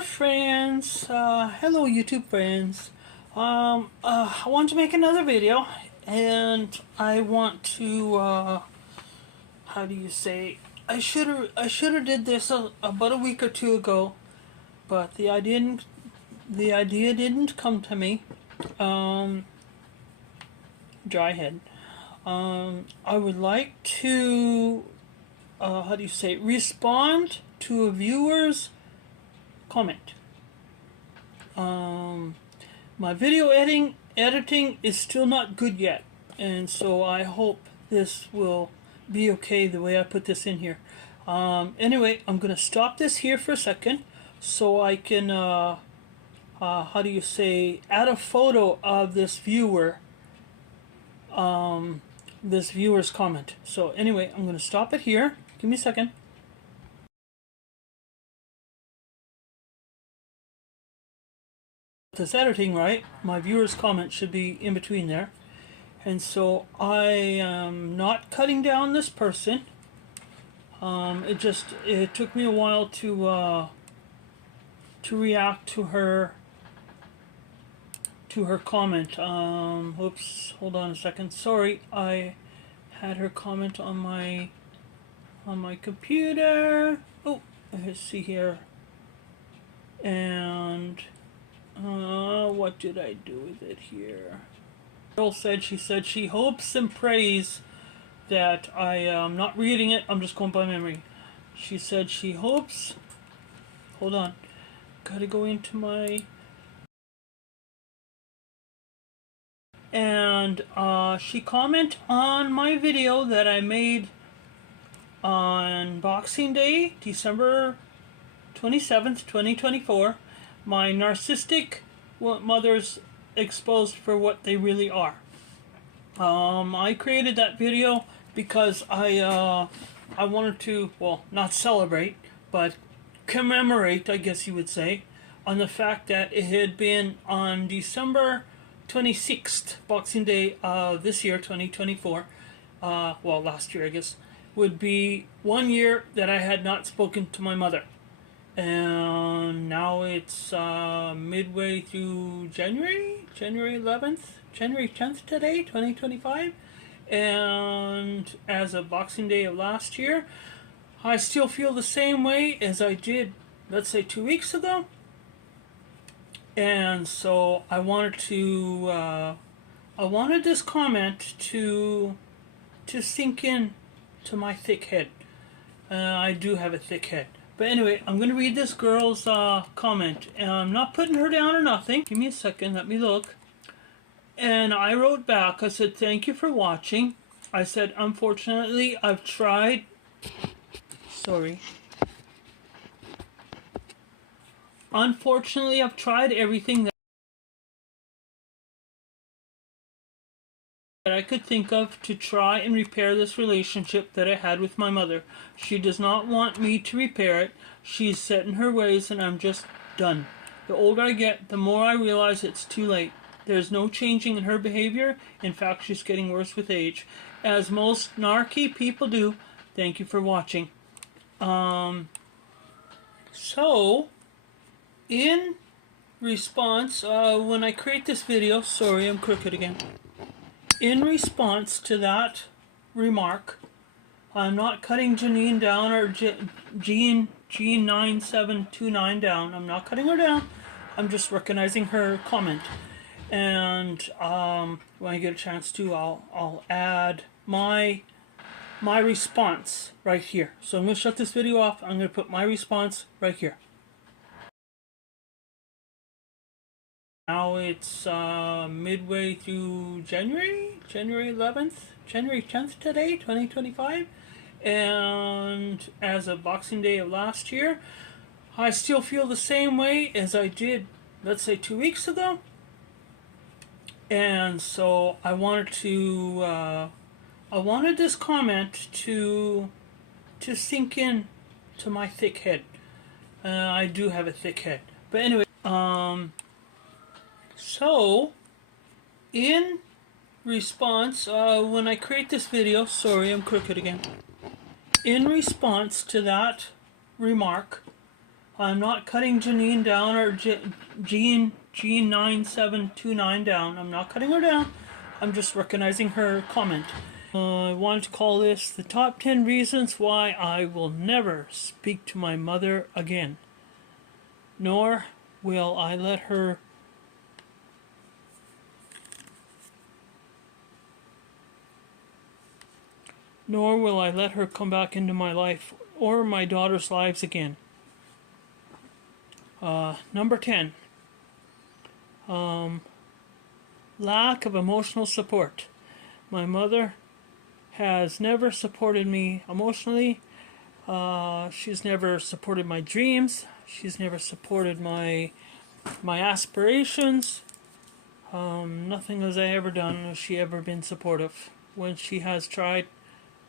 Friends, hello YouTube friends. I want to make another video, and I want to how do you say, I should have did this about a week or two ago, but the idea didn't come to me. Dry head. I would like to how do you say, respond to a viewer's comment. My video editing is still not good yet, and so I hope this will be okay the way I put this in here. Anyway, I'm gonna stop this here for a second so I can how do you say, add a photo of this viewer, this viewer's comment. So anyway, I'm gonna stop it here. Give me a second. This editing right, my viewer's comment should be in between there, and so I am not cutting down this person. It took me a while to react to her comment. Oops, hold on a second. Sorry, I had her comment on my computer. Oh, let's see here. And what did I do with it here? Girl said she hopes and prays that I'm not reading it, I'm just going by memory. She said she hopes, hold on, gotta go into my, and she commented on my video that I made on Boxing Day, December 27th, 2024. My narcissistic mothers exposed for what they really are. I created that video because I wanted to, well, not celebrate, but commemorate, I guess you would say, on the fact that it had been on December 26th, Boxing Day of this year, 2024, well, last year I guess, would be 1 year that I had not spoken to my mother. And now it's midway through January 11th, January 10th today, 2025. And as of Boxing Day of last year, I still feel the same way as I did, let's say, 2 weeks ago. And so I wanted to, I wanted this comment to sink in to my thick head. I do have a thick head. But anyway, I'm going to read this girl's comment. And I'm not putting her down or nothing. Give me a second, let me look. And I wrote back, I said, thank you for watching. I said, unfortunately, I've tried... Sorry. Unfortunately, I've tried everything that I could think of to try and repair this relationship that I had with my mother. She does not want me to repair it. She's set in her ways and I'm just done. The older I get, the more I realize it's too late. There's no changing in her behavior. In fact, she's getting worse with age. As most narky people do. Thank you for watching. So, in response, when I create this video, sorry, I'm crooked again. In response to that remark, I'm not cutting Janine down, or Jean 9729 down. I'm not cutting her down. I'm just recognizing her comment. And when I get a chance to, I'll add my response right here. So I'm going to shut this video off. I'm going to put my response right here. Now it's midway through January 11th, January 10th today, 2025. And as of Boxing Day of last year, I still feel the same way as I did, let's say, 2 weeks ago. And so I wanted to, I wanted this comment to sink in to my thick head. I do have a thick head. But anyway, so, in response, when I create this video, sorry, I'm crooked again. In response to that remark, I'm not cutting Janine down, or Jean 9729 down. I'm not cutting her down. I'm just recognizing her comment. I want to call this the top 10 reasons why I will never speak to my mother again. Nor will I let her come back into my life or my daughter's lives again. Number 10. Lack of emotional support. My mother has never supported me emotionally. She's never supported my dreams. She's never supported my aspirations. Nothing has I ever done has she ever been supportive. When she has tried,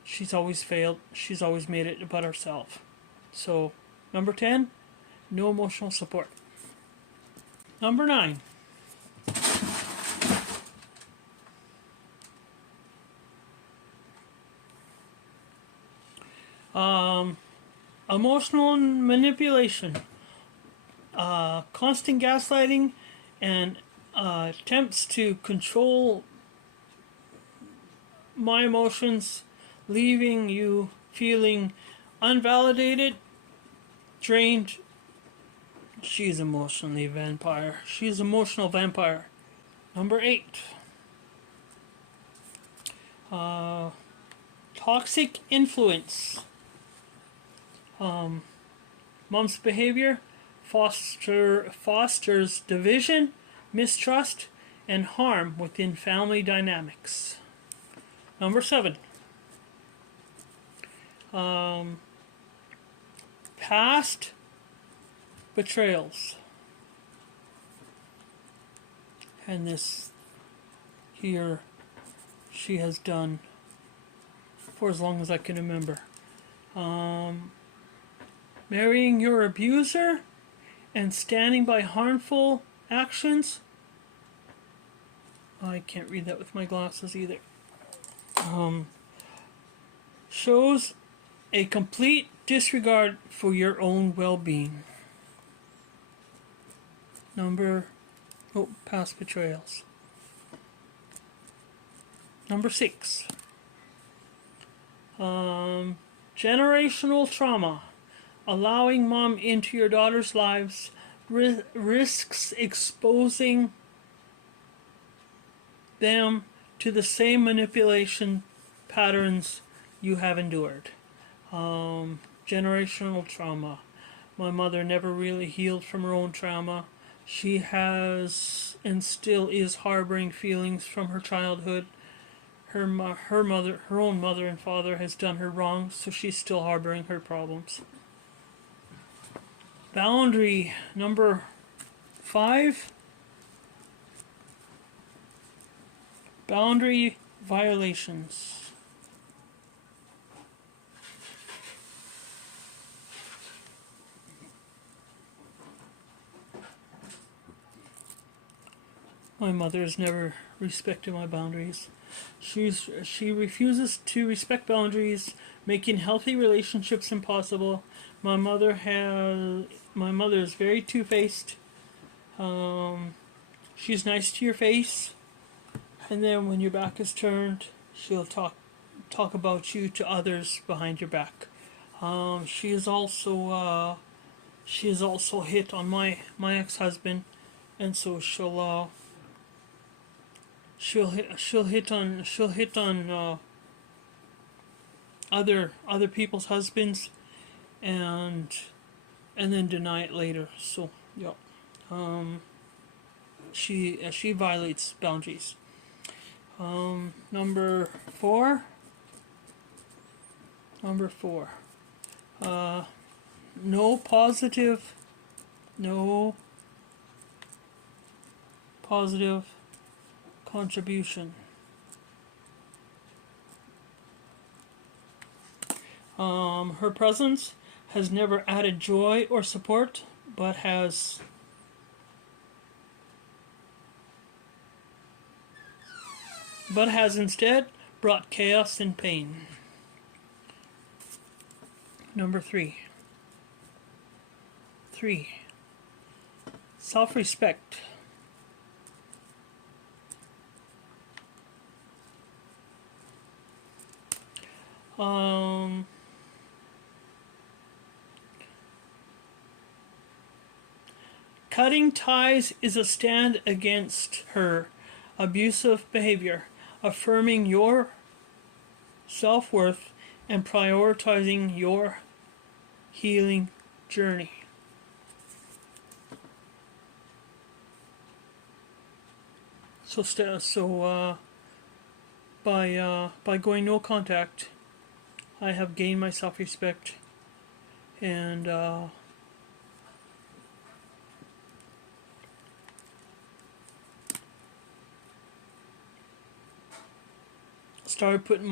she's always failed. She's always made it about herself. So, number 10, no emotional support. Number 9. Emotional manipulation, constant gaslighting, and attempts to control my emotions, leaving you feeling unvalidated, drained. She's emotionally vampire. She's emotional vampire. Number 8. Toxic influence. Mom's behavior fosters division, mistrust, and harm within family dynamics. Number 7. Past betrayals. And this here she has done for as long as I can remember. Marrying your abuser and standing by harmful actions. I can't read that with my glasses either. Shows a complete disregard for your own well-being. Past betrayals. Number 6. Generational trauma. Allowing mom into your daughter's lives risks exposing them to the same manipulation patterns you have endured. Generational trauma. My mother never really healed from her own trauma. She has and still is harboring feelings from her childhood. Her own mother and father has done her wrong, so she's still harboring her problems. Boundary number 5. Boundary violations. My mother has never respected my boundaries. She refuses to respect boundaries, making healthy relationships impossible. My mother is very two-faced. She's nice to your face, and then when your back is turned, she'll talk about you to others behind your back. She is also hit on my ex-husband, and so she'll hit on other people's husbands, and then deny it later. So yeah, she violates boundaries. Number 4. No positive contribution. Her presence has never added joy or support, but has instead brought chaos and pain. Number 3. 3. Self-respect. Cutting ties is a stand against her abusive behavior, affirming your self-worth and prioritizing your healing journey. By going no contact, I have gained my self-respect and started putting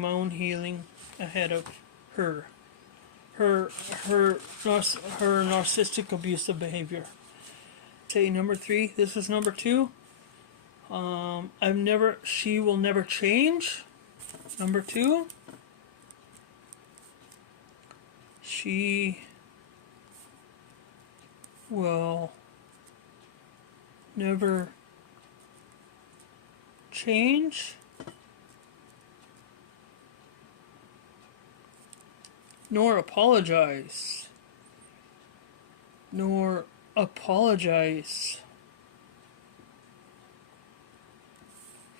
my own healing ahead of her narcissistic abusive behavior. Okay, number 3. This is number 2. She will never change. Number 2. She will never change. Nor apologize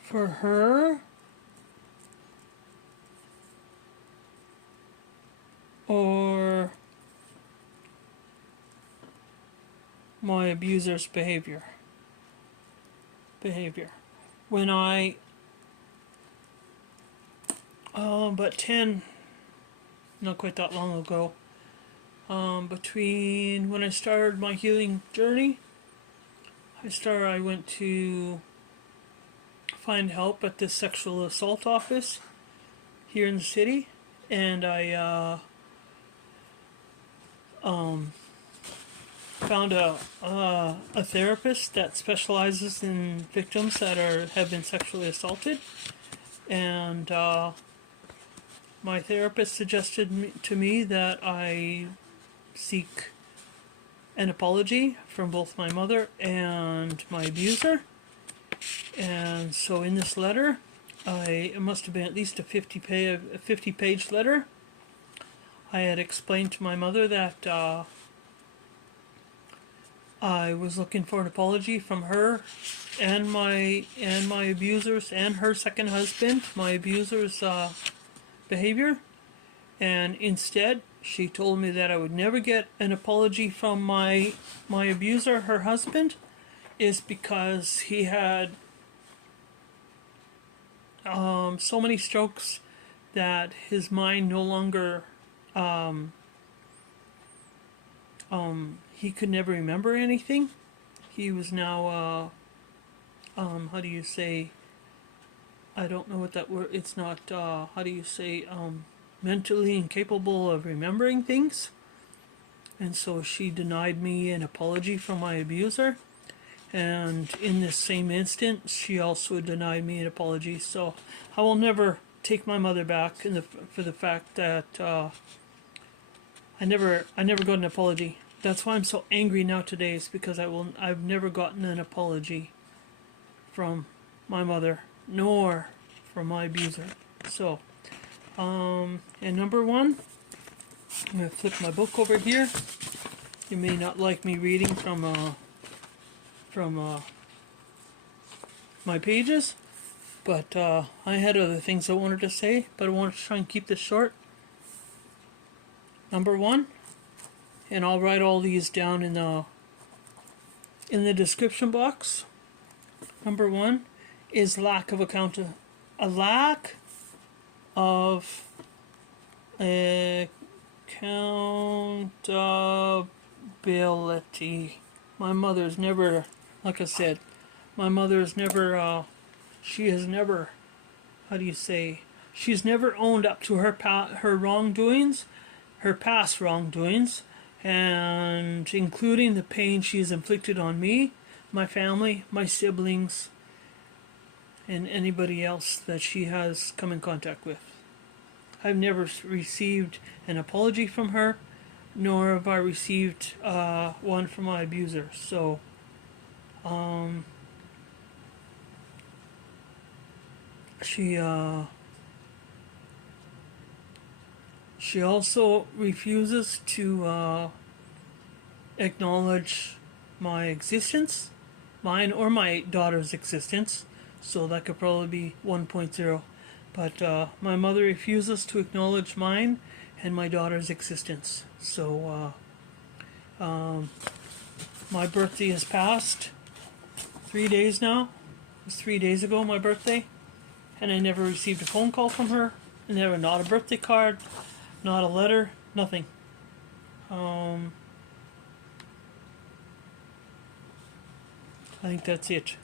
for her or my abuser's behavior. When not quite that long ago, between when I started my healing journey, I went to find help at the sexual assault office here in the city, and I found a therapist that specializes in victims that have been sexually assaulted, and my therapist suggested to me that I seek an apology from both my mother and my abuser. And so in this letter, it must have been at least a 50-page letter, I had explained to my mother that I was looking for an apology from her and my abusers and her second husband, my abuser's behavior, and instead she told me that I would never get an apology from my abuser, her husband, is because he had so many strokes that his mind no longer he could never remember anything. He was now how do you say, I don't know what that word, it's not, how do you say, mentally incapable of remembering things. And so she denied me an apology from my abuser. And in this same instant, she also denied me an apology. So I will never take my mother back for the fact that I never got an apology. That's why I'm so angry now today, is because I've never gotten an apology from my mother, nor from my abuser. So, and number 1, I'm going to flip my book over here. You may not like me reading from my pages, but I had other things I wanted to say, but I wanted to try and keep this short. Number 1, and I'll write all these down in the description box. Number 1 is lack of accountability. My mother's never, like I said, my mother's never, she has never, how do you say, she's never owned up to her wrongdoings, her past wrongdoings, and including the pain she has inflicted on me, my family, my siblings, and anybody else that she has come in contact with. I've never received an apology from her, nor have I received one from my abuser. So, she also refuses to acknowledge my existence, mine or my daughter's existence. So that could probably be 1.0. But my mother refuses to acknowledge mine and my daughter's existence. So my birthday has passed 3 days now. It was 3 days ago, my birthday, and I never received a phone call from her. Never, not a birthday card, not a letter, nothing. I think that's it.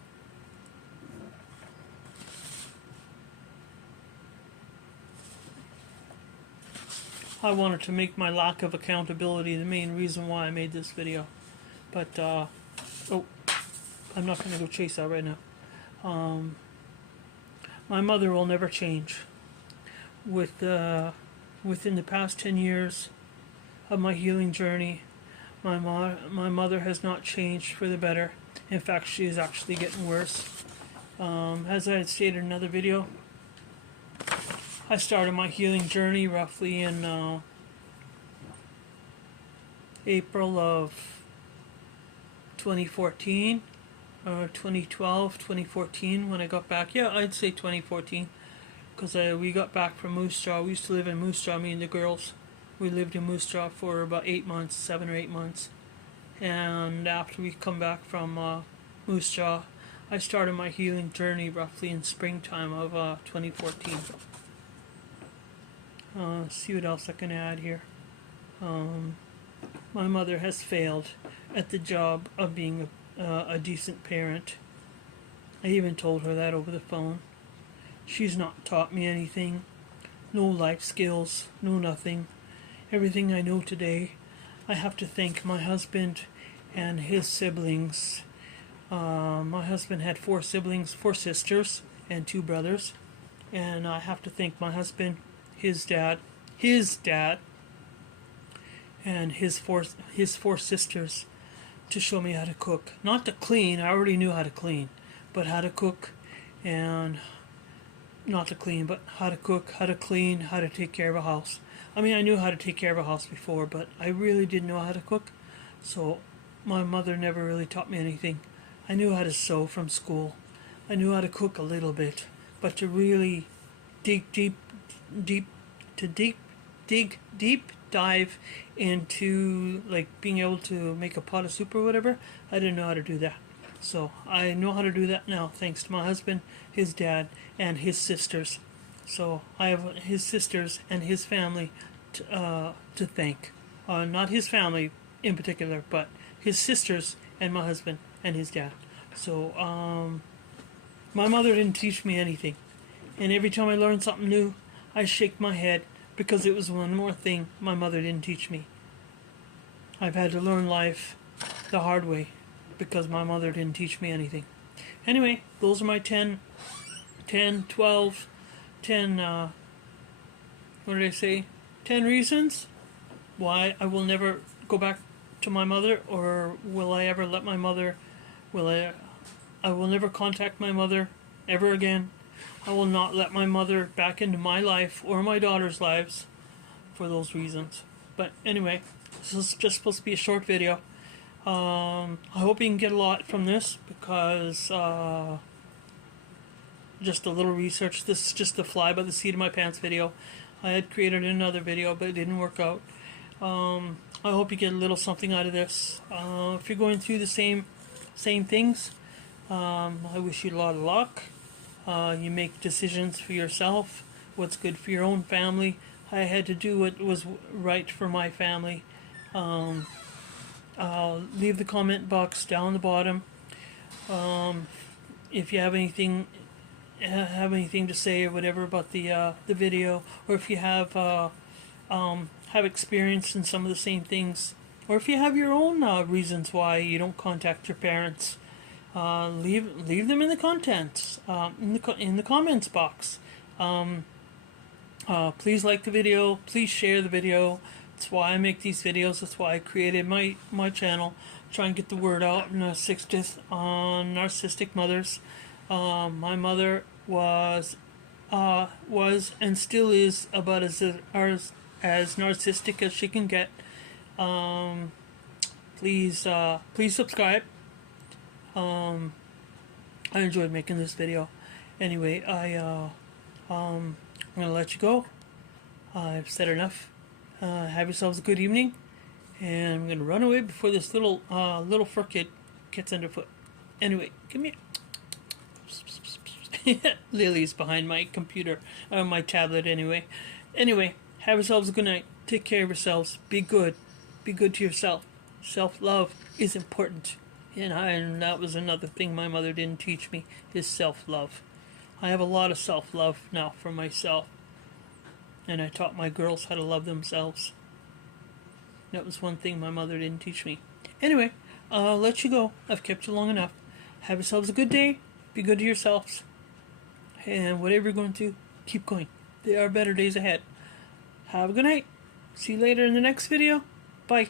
I wanted to make my lack of accountability the main reason why I made this video. But, oh, I'm not going to go chase that right now. My mother will never change. Within the past 10 years of my healing journey, my mother has not changed for the better. In fact, she is actually getting worse. As I had stated in another video, I started my healing journey roughly in April of 2014 or 2012, 2014 when I got back. Yeah, I'd say 2014 because we got back from Moose Jaw. We used to live in Moose Jaw, me and the girls. We lived in Moose Jaw for about 8 months, 7 or 8 months. And after we come back from Moose Jaw, I started my healing journey roughly in springtime of 2014. See what else I can add here. My mother has failed at the job of being a decent parent. I even told her that over the phone. She's not taught me anything. No life skills, no nothing. Everything I know today, I have to thank my husband and his siblings. My husband had 4 siblings, 4 sisters, and 2 brothers. And I have to thank my husband, his dad, and his four sisters to show me how to cook. Not to clean, I already knew how to clean, but how to cook, and not to clean, but how to cook, how to clean, how to take care of a house. I mean, I knew how to take care of a house before, but I really didn't know how to cook. So my mother never really taught me anything. I knew how to sew from school. I knew how to cook a little bit, but to really dig deep dive into like being able to make a pot of soup or whatever, I didn't know how to do that. So I know how to do that now thanks to my husband, his dad, and his sisters. So I have his sisters and his family to thank. Not his family in particular, but his sisters and my husband and his dad. So my mother didn't teach me anything. And every time I learned something new, I shake my head because it was one more thing my mother didn't teach me. I've had to learn life the hard way because my mother didn't teach me anything. Anyway, those are my 10, 12, 10, what did I say? 10 reasons why I will never go back to my mother, or will I ever let my mother, I will never contact my mother ever again. I will not let my mother back into my life or my daughter's lives for those reasons. But anyway, this is just supposed to be a short video. I hope you can get a lot from this because just a little research. This is just a fly by the seat of my pants video. I had created another video, but it didn't work out. I hope you get a little something out of this. If you're going through the same things, I wish you a lot of luck. You make decisions for yourself, what's good for your own family. I had to do what was right for my family. Leave the comment box down the bottom. If you have anything to say or whatever about the video, or if you have experience in some of the same things, or if you have your own reasons why you don't contact your parents, leave them in the contents in the comments box. Please like the video. Please share the video. That's why I make these videos. That's why I created my channel. Try and get the word out and assist on narcissistic mothers. My mother was and still is about as narcissistic as she can get. Please subscribe. I enjoyed making this video. Anyway, I'm gonna let you go. I've said enough. Have yourselves a good evening, and I'm gonna run away before this little fur kid gets underfoot. Anyway, come here. Lily's behind my computer, my tablet. Anyway, have yourselves a good night. Take care of yourselves. Be good. Be good to yourself. Self-love is important, and that was another thing my mother didn't teach me, is self-love. I have a lot of self-love now for myself, and I taught my girls how to love themselves. That was one thing my mother didn't teach me. Anyway, I'll let you go. I've kept you long enough. Have yourselves a good day. Be good to yourselves. And whatever you're going to, keep going. There are better days ahead. Have a good night. See you later in the next video. Bye.